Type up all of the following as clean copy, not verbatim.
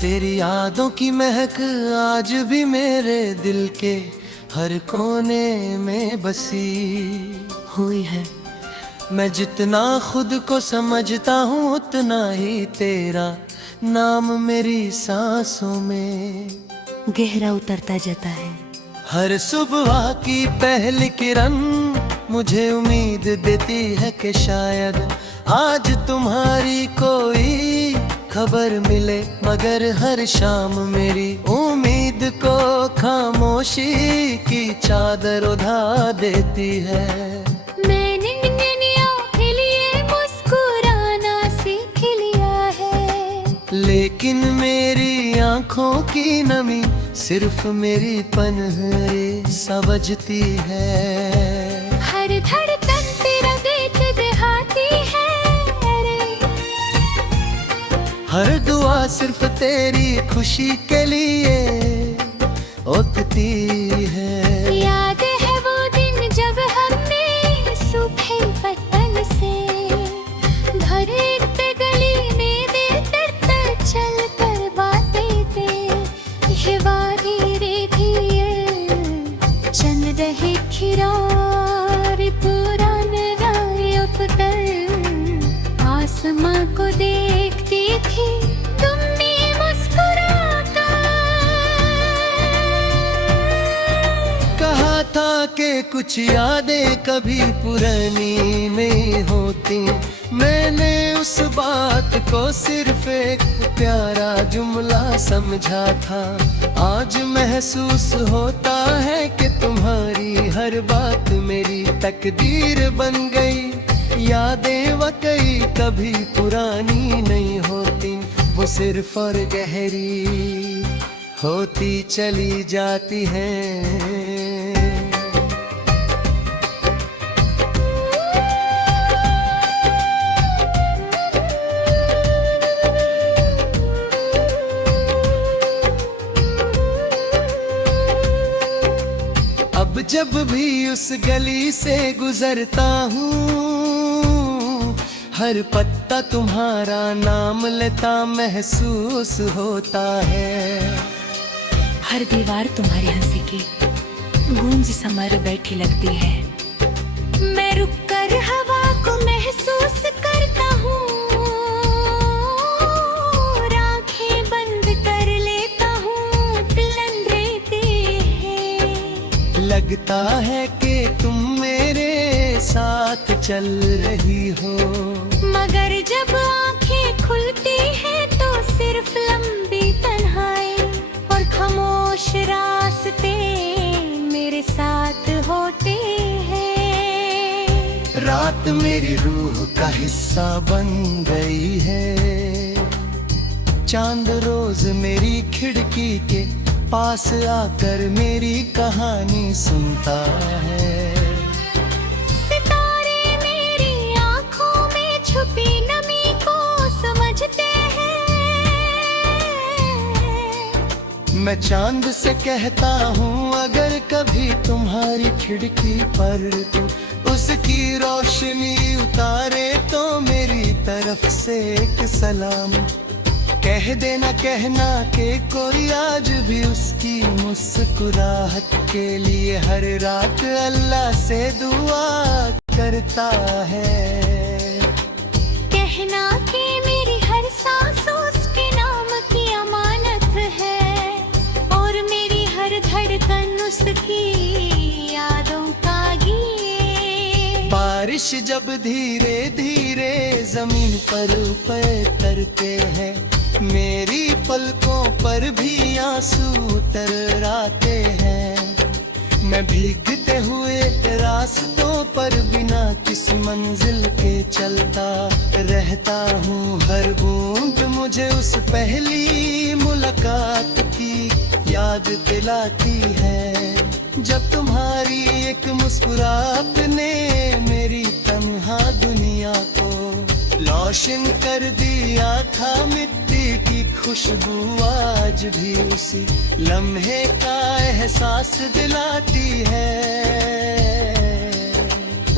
तेरी यादों की महक आज भी मेरे दिल के हर कोने में बसी हुई है। मैं जितना खुद को समझता हूँ उतना ही तेरा नाम मेरी सांसों में गहरा उतरता जाता है। हर सुबह की पहली किरण मुझे उम्मीद देती है कि शायद आज तुम्हारी कोई खबर मिले, मगर हर शाम मेरी उम्मीद को खामोशी की चादर उड़ा देती है। मैंने नैनियों के लिए मुस्कुराना सीख लिया है, लेकिन मेरी आंखों की नमी सिर्फ मेरी पन्हरे समझती है। हर धड़कन तेरा गीत दिखाती है रे, हर दुआ सिर्फ तेरी खुशी के लिए उगती है। याद है वो दिन जब हमने सूखे बचपन से भरे गली में देर तक चल कर बातें थे। ये वादी रे भी चंद रहे खिरार पुराने गायब कर आसमां को देखती थी तुमने मुस्कुराकर। कहा था कि कुछ यादें कभी पुरानी नहीं होती, मैंने उस बात को सिर्फ एक प्यारा जुमला समझा था। आज महसूस होता है कि तुम्हारी हर बात मेरी तकदीर बन गई। यादें वाकई कभी पुरानी नहीं होती, वो सिर्फ और गहरी होती चली जाती हैं। अब जब भी उस गली से गुजरता हूँ, हर पत्ता तुम्हारा नाम लेता महसूस होता है। हर दीवार तुम्हारी हंसी की गूंज समर बैठी लगती है। मैं रुक कर हवा को महसूस करता हूँ, आंखें बंद कर लेता हूँ, दिल रहती है। लगता है कि तुम मेरे साथ चल रही हो, मगर जब आंखें खुलती हैं तो सिर्फ लंबी तन्हाई और खामोश रास्ते मेरे साथ होते हैं। रात मेरी रूह का हिस्सा बन गई है। चांद रोज मेरी खिड़की के पास आकर मेरी कहानी सुनता है। सितारे मेरी आंखों में छुपी नमी को समझते हैं। मैं चांद से कहता हूँ अगर कभी तुम्हारी खिड़की पर तू उसकी रोशनी उतारे तो मेरी तरफ से एक सलाम कह देना, कहना कि कोई आज भी उसकी मुस्कुराहट के लिए हर रात अल्लाह से दुआ करता है। कहना कि मेरी हर सांस उसके नाम की अमानत है और मेरी हर धड़कन उसकी यादों का गीत। बारिश जब धीरे धीरे जमीन पर उतरते हैं, मेरी पलकों पर भी आंसू उतर आते हैं। मैं भीगते हुए रास्तों पर बिना किसी मंजिल के चलता रहता हूँ। हर बूंद मुझे उस पहली मुलाकात की याद दिलाती है, जब तुम्हारी एक मुस्कुराहट ने मेरी तन्हा दुनिया को रोशन कर दिया था। मिट्टी की खुशबू आज भी उसी लम्हे का एहसास दिलाती है।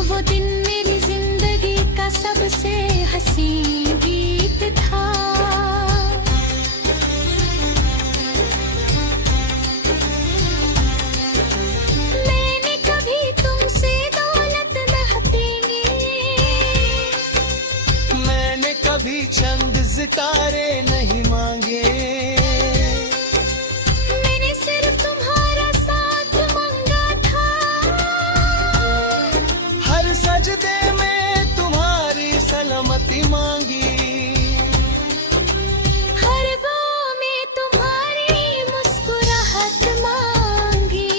वो दिन मेरी जिंदगी का सबसे हसीन गीत था। कभी चंद सितारे नहीं मांगे, मैंने सिर्फ तुम्हारा साथ मांगा था। हर सजदे में तुम्हारी सलामती मांगी, हर बाह में तुम्हारी मुस्कुराहट मांगी।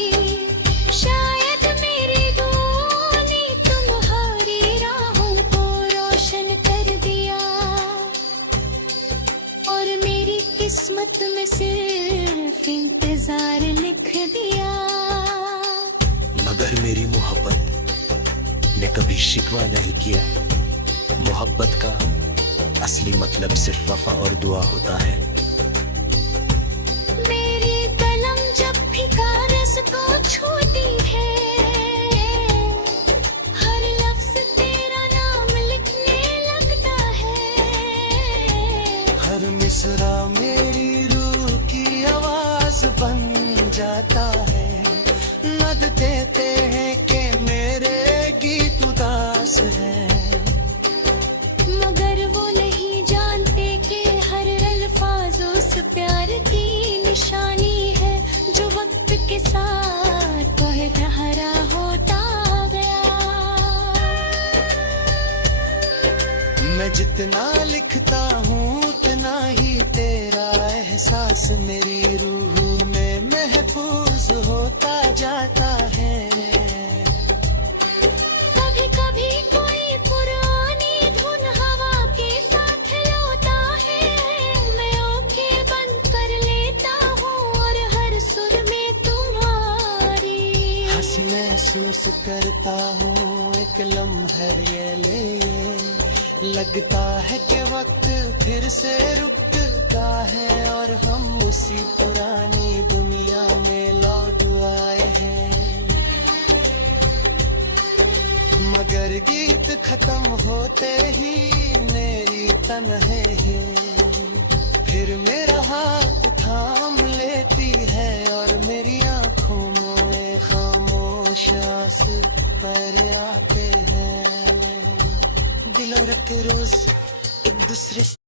शायद मेरी दुआओं ने तुम्हारी राहों को रोशन कर दिया, और मेरी किस्मत में सिर्फ इंतजार लिख दिया। मगर मेरी मोहब्बत ने कभी शिकवा नहीं किया। मोहब्बत का असली मतलब सिर्फ वफा और दुआ होता है। मेरी कलम जब भी कागज को छूती है, हर लफ्ज तेरा नाम लिखने लगता है। हर मिसरा मेरी रूह की आवाज बन जाता है। नद देते हैं कि मेरे गीत उदास है, मगर वो नहीं जानते कि हर अल्फाज उस प्यार की निशानी है, जो वक्त के साथ कोहरा होता गया। मैं जितना लिखता हूँ उतना ही तेरा एहसास मेरी रूह में महफूज होता जाता है। कभी कभी कोई पुरानी धुन हवा के साथ लौटा है, मैं आंखें बंद कर लेता हूँ और हर सुर में तुम्हारी हंसी महसूस करता हूँ एक लम्हा ये ले। लगता है कि वक्त फिर से रुकता है और हम उसी पुरानी दुनिया में लौट आए हैं। मगर गीत खत्म होते ही मेरी तन्हाई फिर मेरा हाथ थाम लेती है, और मेरी आंखों में खामोश आंसू पर आते हैं। दिल और के रोज एक दूसरे से